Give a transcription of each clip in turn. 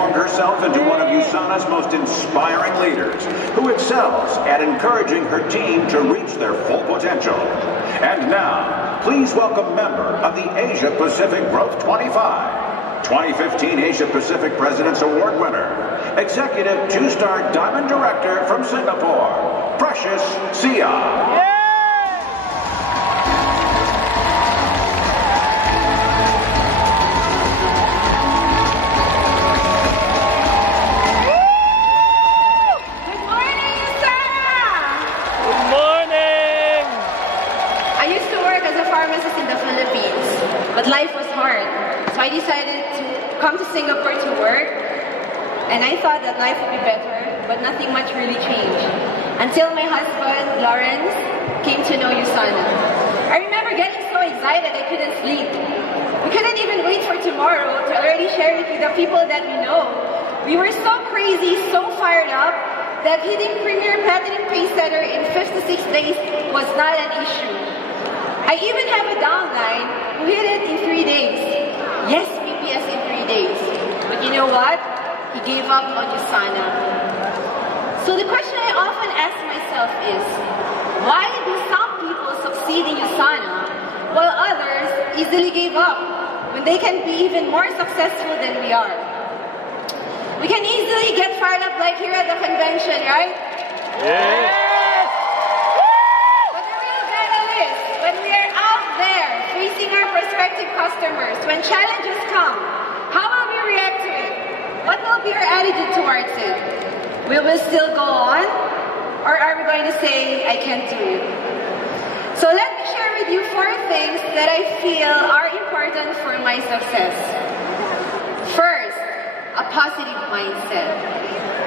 transformed herself into one of USANA's most inspiring leaders, who excels at encouraging her team to reach their full potential. And now, please welcome member of the Asia Pacific Growth 25, 2015 Asia Pacific President's Award winner, Executive 2-Star Diamond Director from Singapore, Precious Sia. But life was hard, so I decided to come to Singapore to work, and I thought that life would be better, but nothing much really changed. Until my husband, Lawrence, came to know USANA. I remember getting so excited I couldn't sleep. We couldn't even wait for tomorrow to already share it with the people that we know. We were so crazy, so fired up, that hitting Premier Platinum Pace Setter in 56 days was not an issue. I even have a downline who hit it in 3 days. Yes, PPS in 3 days. But you know what? He gave up on USANA. So the question I often ask myself is, why do some people succeed in USANA while others easily gave up when they can be even more successful than we are? We can easily get fired up like here at the convention, right? Yeah. Prospective customers, when challenges come, how will we react to it? What will be our attitude towards it? Will we still go on? Or are we going to say, I can't do it? So let me share with you 4 things that I feel are important for my success. First, a positive mindset.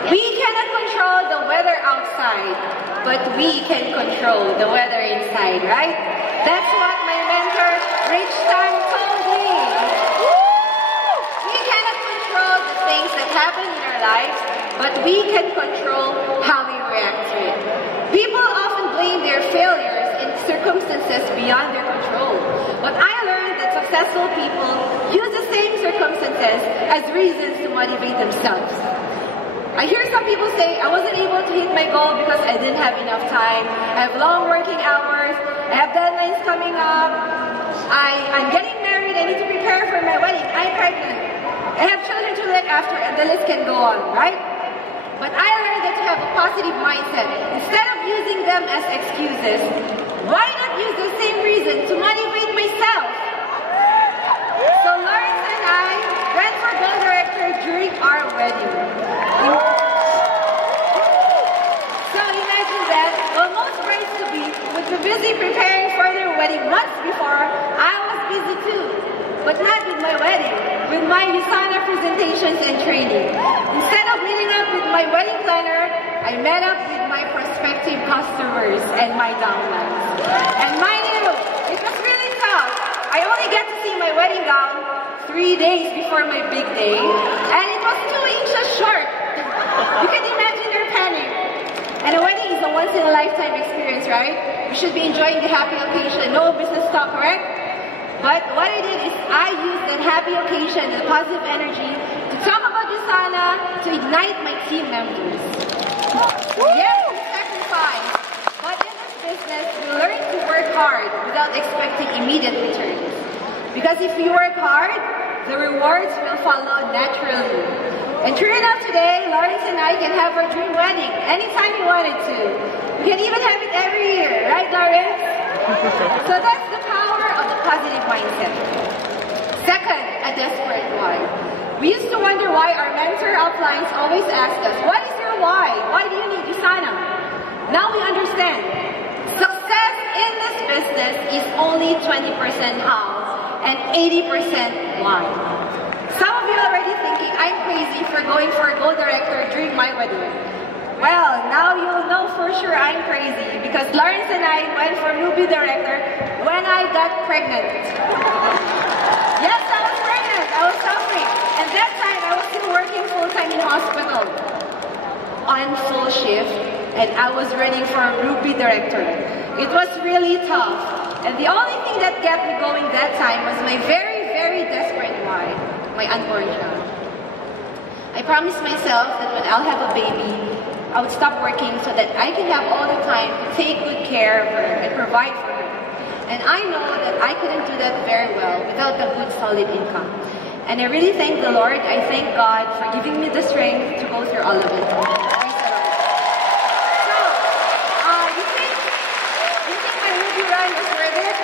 We cannot control the weather outside, but we can control the weather inside, right? That's what my mentor, Rich Tan, told me. We cannot control the things that happen in our lives, but we can control how we react to it. People often blame their failures in circumstances beyond their control. But I learned that successful people use the same circumstances as reasons to motivate themselves. I hear some people say, I wasn't able to hit my goal because I didn't have enough time. I have long working hours. I have deadlines coming up. I'm getting married. I need to prepare for my wedding. I'm pregnant. I have children to look after, and the list can go on, right? But I learned that to have a positive mindset, instead of using them as excuses, why not use the same reason to motivate myself? So Lawrence and I ran for goal director during our wedding. So imagine that, while most brides-to-be would be busy preparing for their wedding months before, I was busy too. But not with my wedding, with my USANA presentations and training. Instead of meeting up with my wedding planner, I met up with my prospective customers and my downlines. And mind you, it was really tough. I only get to see my wedding gown 3 days before my big day, and it was 2 inches short. You can imagine their panic. And a wedding is a once-in-a-lifetime experience, right? We should be enjoying the happy occasion, no business talk, correct? But what I did is I used that happy occasion, the positive energy, to talk about USANA, to ignite my team members. Yes, we sacrifice, but in this business, we learn to work hard without expecting immediate returns. Because if we work hard, the rewards will follow naturally. And true enough today, Lawrence and I can have our dream wedding anytime we wanted to. We can even have it every year, right, Lawrence? So that's the power of the positive mindset. Second, a desperate why. We used to wonder why our mentor uplines always ask us, what is your why? Why do you need USANA? Now we understand. Success in this business is only 20% how and 80% why. Some of you are already thinking, I'm crazy for going for a goal director during my wedding. Well, now you'll know for sure I'm crazy because Lawrence and I went for movie director when I got pregnant. Yes, I was pregnant. I was suffering. And that time I was still working full-time in hospital on full shift, and I was running for a movie director. It was really tough. And the only thing that kept me going that time was my very, very desperate why, my unborn child. I promised myself that when I'll have a baby, I would stop working so that I can have all the time to take good care of her and provide for her. And I know that I couldn't do that very well without a good, solid income. And I really thank the Lord. I thank God for giving me the strength to go through all of it. Praise the Lord. So, you think my Ruby run was worth it?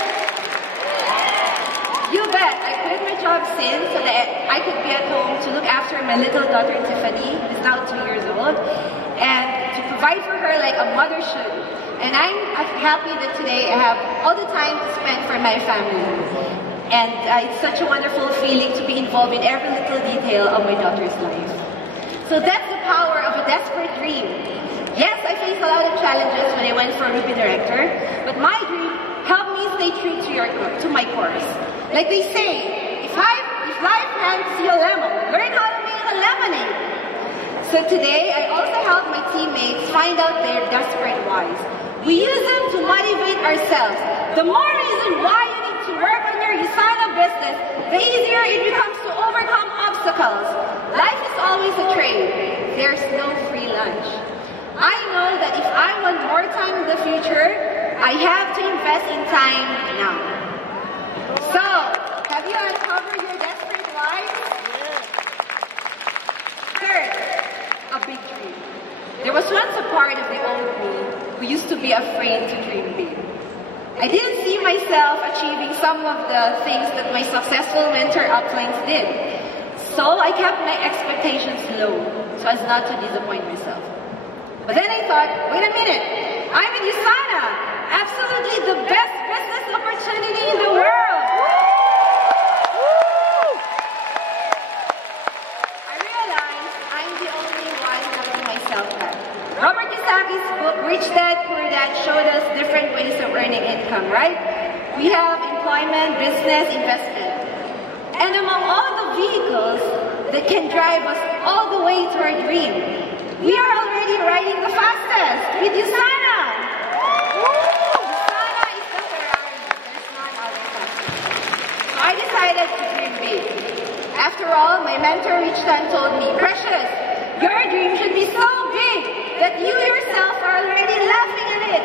You bet. I quit my job since so that I could be at home to look after my little daughter Tiffany, who's now 2 years old, and to provide for her like a mother should. And I'm happy that today I have all the time to spend for my family. And it's such a wonderful feeling to be involved in every little detail of my daughter's life. So that's the power of a desperate dream. Yes, I faced a lot of challenges when I went for Ruby Director, but my dream helped me stay true to my course. Like they say, if life hands you a lemon, learn how to make a lemonade. So today, I also help my teammates find out their desperate whys. We use them to motivate ourselves. The more reason why you need to work on your USANA business, the easier it becomes to overcome obstacles. Life is always a trade. There's no free lunch. I know that if I want more time in the future, I have to invest in time now. So, have you uncovered your desperate whys? Third, a big dream. There was once a part of the old me who used to be afraid to dream big. I didn't see myself achieving some of the things that my successful mentor uplines did. So I kept my expectations low so as not to disappoint myself. But then I thought, wait a minute, I'm in USANA, absolutely the best business opportunity in the world. I realized I'm the only one holding myself back. Robert Kiyosaki's book, Rich Dad, Poor Dad, showed us different ways of earning income, right? We have employment, business, investment. And among all the vehicles that can drive us all the way to our dream, we are already riding the fastest with USANA. USANA is the Ferrari. There's none other faster. So I decided to dream big. After all, my mentor each time told me, Precious, your dream should be so big that you yourself are already laughing at it.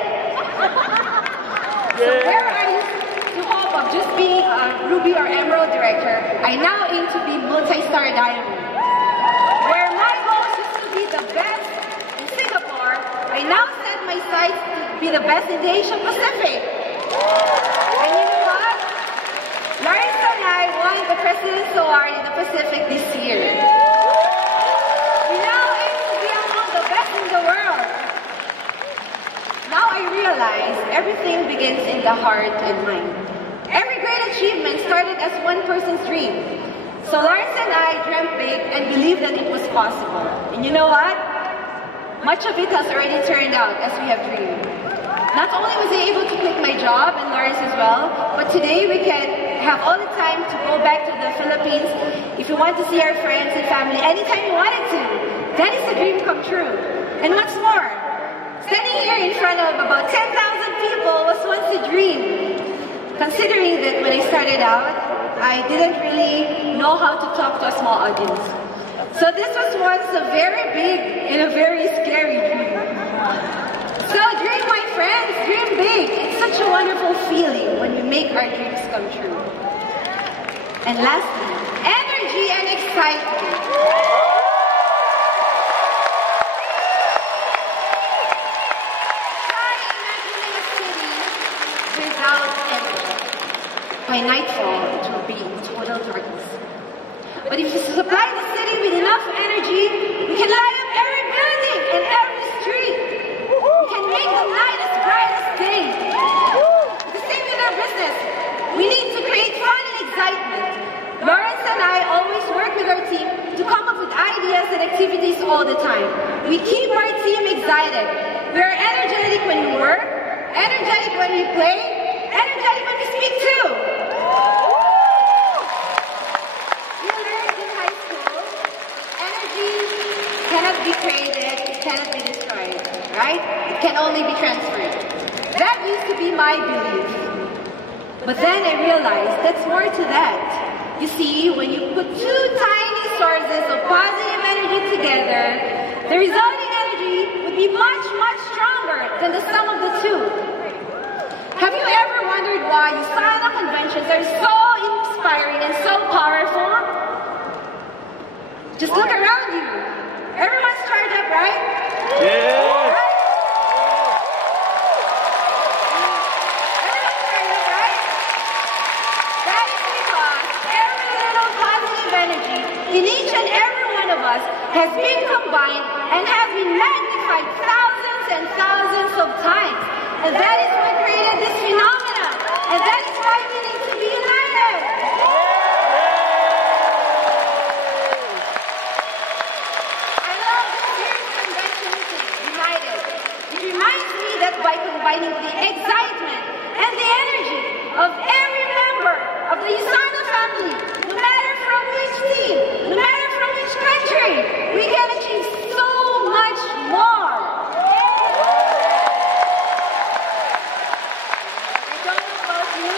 So where I used to hope of just being a Ruby or Emerald director, I now aim to be multi-star diamond. Where my goal is to be the best in Singapore, I now set my sights to be the best in the Asian Pacific. And you know what? Larissa and I won the President's Award in the Pacific this year. We now aim to be among the best in the world. Now I realize everything begins in the heart and mind. Every great achievement started as one person's dream. So Larissa and I dreamt big and believed that it was possible. And you know what? Much of it has already turned out as we have dreamed. Not only was I able to quit my job and Lawrence as well, but today we can have all the time to go back to the Philippines if we want to see our friends and family anytime we wanted to. That is a dream come true. And what's more, standing here in front of about 10,000 people was once a dream. Considering that when I started out, I didn't really know how to talk to a small audience. So this was once a very big and a very scary dream. So dream, my friends, dream big. It's such a wonderful feeling when we make our dreams come true. And lastly, energy and excitement. Try imagining a city without energy. By nightfall, it will be in total darkness. But if you supply the city with enough energy, we can light up every building and every street. We can make the night as bright as day. The same with our business. We need to create fun and excitement. Lawrence and I always work with our team to come up with ideas and activities all the time. We keep our team excited. We are energetic when we work, energetic when we play, energetic when we speak too. We learned in high school, energy cannot be created, it cannot be destroyed, right? It can only be transferred. That used to be my belief. But then I realized that's more to that. You see, when you put two tiny sources of positive energy resulting energy would be much, much stronger than the sum of the two. Have you ever wondered why USANA conventions are so inspiring and so powerful? Just look around you. Everyone's charged up, right? Yeah. Everyone's charged up, right? That is because every little positive energy in each and every one of us has been combined and has been magnified thousands and thousands of times. And that is what created this phenomenon. And that is why we need to be united. I love this year's convention thing, united. It reminds me that by combining the excitement and the energy of every member of the USANA family, no matter from which team, no matter from which country, we can achieve so much more. I don't know about you,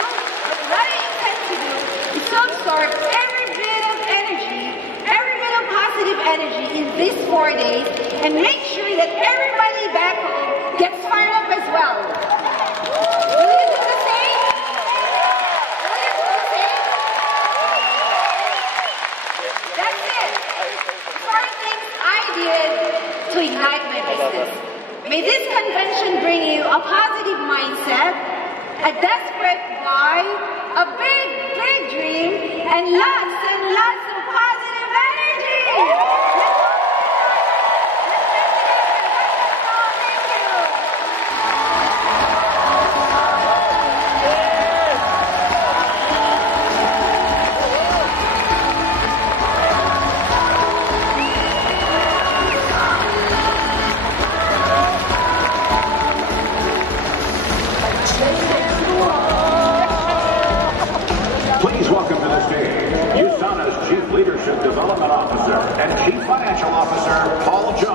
but what I intend to do is to absorb every bit of energy, every bit of positive energy in these 4 days and make sure that everybody back home gets fired up as well. Will you do the same? Will you do the same? That's it. The 4 things I did to ignite my business. May this convention bring you a positive mindset, a desperate why, a big, big dream, and lots of positive energy. Thank you. Please welcome to the stage USANA's Chief Leadership Development Officer and Chief Financial Officer, Paul Jones.